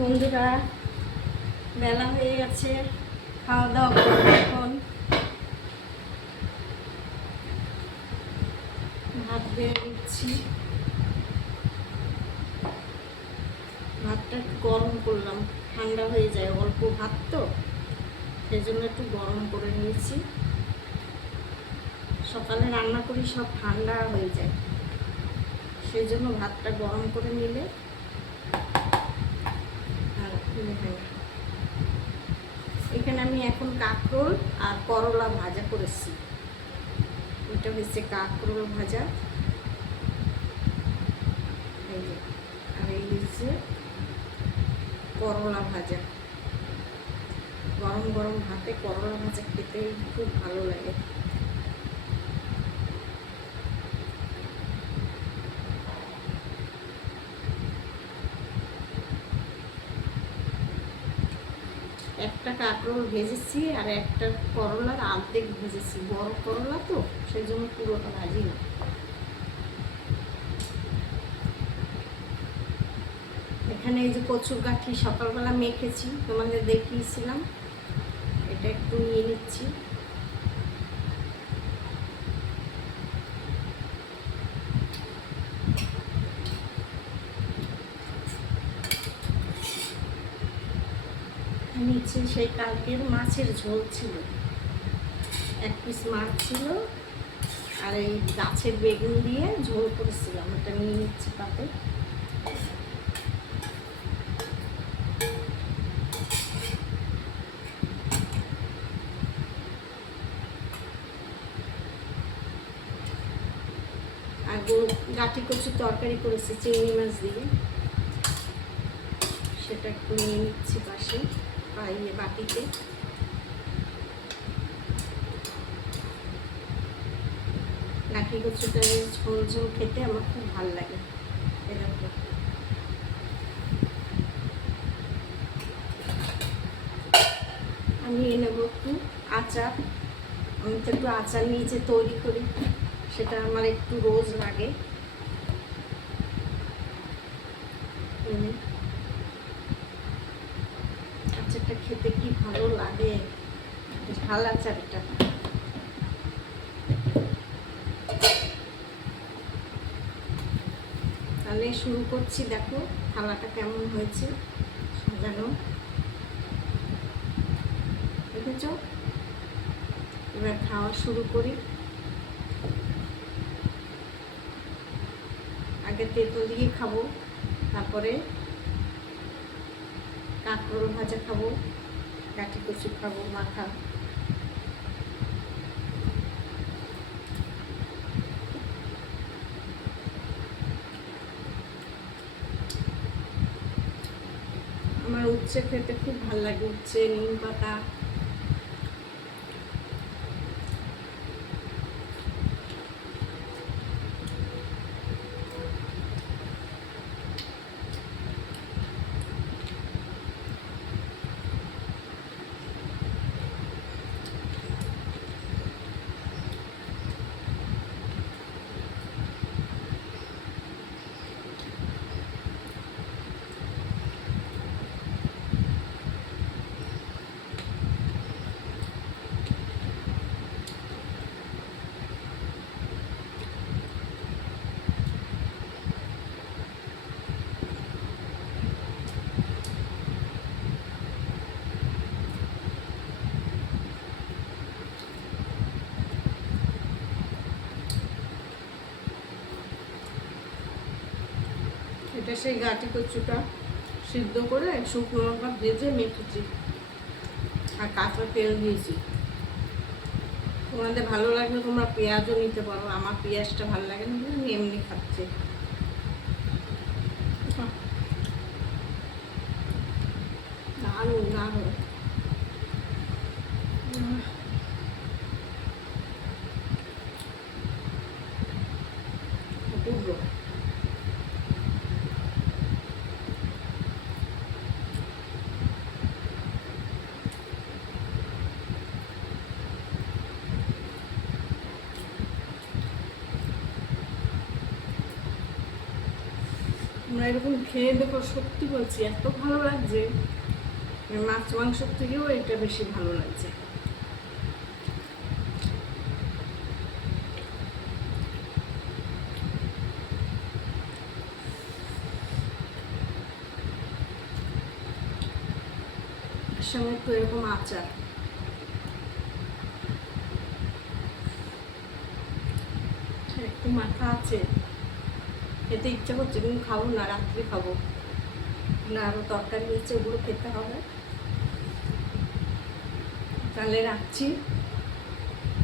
বন্ধুরা, বেলা হয়ে গেছে, খাওয়া দাওয়া করবো এখন। ভাত বেড়ে দিচ্ছি। ভাতটা একটু গরম করলাম, ঠান্ডা হয়ে যায় অল্প ভাত তো, সেই জন্য একটু গরম করে নিয়েছি। সকালে রান্না করি সব ঠান্ডা হয়ে যায়, সেই জন্য ভাতটা গরম করে নিলে আর হয় না। এখানে আমি এখন কাঁকরোল আর করলা ভাজা করেছি। এটা হচ্ছে কাঁকরোল ভাজা, এই যে, আর এই হচ্ছে করলা ভাজা। গরম গরম ভাতে করলা ভাজা খেতে খুব ভালো লাগে। একটা কাঁকরোল ভেজেছি আর একটা করলার অর্ধেক ভেজেছি, বড় করলা তো সেই জন্য পুরোটা ভাজি না। এখানে এই যে কচুর গাঠি সকালবেলা মেখেছি, তোমাদের দেখিয়েছিলাম, এটা একটু নিয়ে নিচ্ছি। নিচে সেই কালকের মাছের ঝোল ছিল, এক পিস মাছ ছিল আর এই গাছের বেগুন দিয়ে ঝোল করেছিলাম, ওটা নিয়ে নিচ্ছি পাতে। আর গাঠি কচু তরকারি করেছি চিংড়ি মাছ দিয়ে, সেটা একটু নিয়ে নিচ্ছি পাশে পাইয়ে বাটিতে। গাঠি কচুটা ঝোল ঝোল খেতে আমার খুব ভালো লাগে। এরকম আমি নেব একটু আচার। আমি তো একটু আচার নিজে তৈরি করি, সেটা আমার একটু রোজ লাগে। আচারটা খেতে কি ভালো লাগে, ঝাল আচারটা। তাহলে শুরু করছি, দেখো থালাটা কেমন হয়েছে সাজানো, দেখেছ? এবার খাওয়া শুরু করি। আগে তেঁতুল দিয়ে খাবো, তারপরে কাঁকরোল ভাজা খাবো, গাঠি কচু খাবো মাখা। আমার উচ্ছে খেতে খুব ভালো লাগে, উচ্ছে, নিম পাতা। এটা সেই গাঠি কচুটা সিদ্ধ করে শুকনো লঙ্কা ভেজে মেখেছি আর কাঁচা তেল দিয়েছি। তোমাদের ভালো লাগলে তোমরা পেঁয়াজও নিতে পারো, আমার পেঁয়াজটা ভালো লাগে না, আমি এমনি খাচ্ছি। দারুণ দারুণ। তোমরা এরকম খেয়ে দেখো, সত্যি বলছি এত ভালো লাগছে, মাছ মাংসের থেকেও এটা বেশি ভালো লাগছে। সঙ্গে তো এরকম আচার, একটু মাথা আছে, খেতে ইচ্ছা করছে কিন্তু খাবো না, রাত্রে খাবো না, আরও তরকারি নিচ্ছে ওগুলো খেতে হবে। তাহলে রাখছি,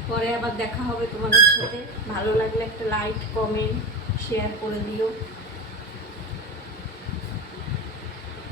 পরে আবার দেখা হবে তোমাদের সাথে। ভালো লাগলে একটা লাইক, কমেন্ট, শেয়ার করে দিও।